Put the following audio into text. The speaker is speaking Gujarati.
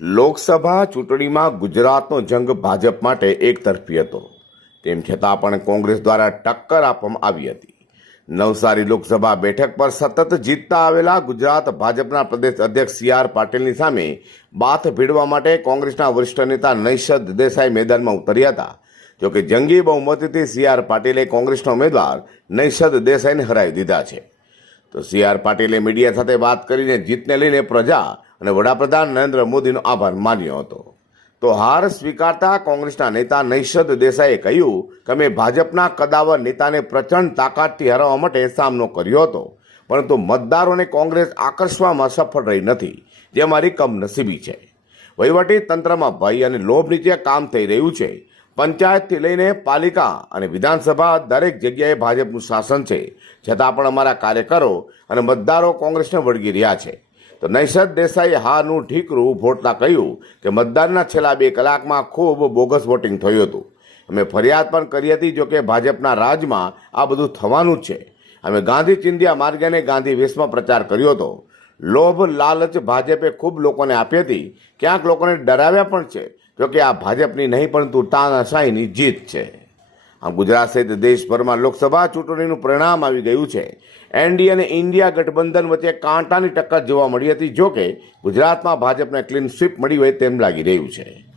લોકસભા ચૂંટણીમાં ગુજરાતનો જંગ ભાજપ માટે એકતરફી હતો. તેમ છતાં પણ કોંગ્રેસ દ્વારા ટક્કર આપવામાં આવી હતી. નવસારી લોકસભા બેઠક પર સતત જીતતા આવેલા ગુજરાત ભાજપના પ્રદેશ અધ્યક્ષ સી.આર. પાટીલની સામે બાથ ભીડવા માટે કોંગ્રેસના વરિષ્ઠ નેતા નૈષદ દેસાઈ મેદાનમાં ઉતર્યા હતા. જોકે જંગી બહુમતીથી સી.આર. પાટીલે કોંગ્રેસના ઉમેદવાર નૈષદ દેસાઈને હરાવી દીધા છે. તો સી.આર. પાટીલે મીડિયા સાથે વાત કરીને જીતને લઈને પ્રજા અને વડાપ્રધાન નરેન્દ્ર મોદીનો આભાર માન્યો હતો. તો હાર સ્વીકારતા કોંગ્રેસના નેતા નૈષદ દેસાઈએ કહ્યું કે અમે ભાજપના કદાવર નેતાને પ્રચંડ તાકાતથી હરાવવા માટે સામનો કર્યો હતો, પરંતુ મતદારોને કોંગ્રેસ આકર્ષવામાં સફળ રહી નથી, જે અમારી કમનસીબી છે. વહીવટી તંત્રમાં ભય અને લોભ નીચે કામ થઈ રહ્યું છે. પંચાયતથી લઈને પાલિકા અને વિધાનસભા દરેક જગ્યાએ ભાજપનું શાસન છે, છતાં પણ અમારા કાર્યકરો અને મતદારો કોંગ્રેસને વળગી રહ્યા છે. તો નૈષદ દેસાઈએ હારનું ઠીકરું ફોડતા કહ્યું કે મતદાનના છેલ્લા 2 કલાકમાં ખૂબ બોગસ વોટિંગ થયું હતું. અમે ફરિયાદ પણ કરી હતી, જોકે ભાજપના રાજમાં આ બધું થવાનું જ છે. અમે ગાંધી ચિંધ્યા માર્ગે અને ગાંધી વેશમાં પ્રચાર કર્યો હતો. લોભ લાલચ ભાજપે ખૂબ લોકોને આપી હતી, ક્યાંક લોકોને ડરાવ્યા પણ છે. જોકે આ ભાજપની નહીં પરંતુ તાનાશાહીની જીત છે. આમ ગુજરાત સહિત દેશભરમાં લોકસભા ચૂંટણીનું પરિણામ આવી ગયું છે. એનડીએ અને ઇન્ડિયા ગઠબંધન વચ્ચે કાંટાની ટક્કર જોવા મળી હતી. જોકે ગુજરાતમાં ભાજપને ક્લીન સ્વીપ મળી હોય તેમ લાગી રહ્યું છે.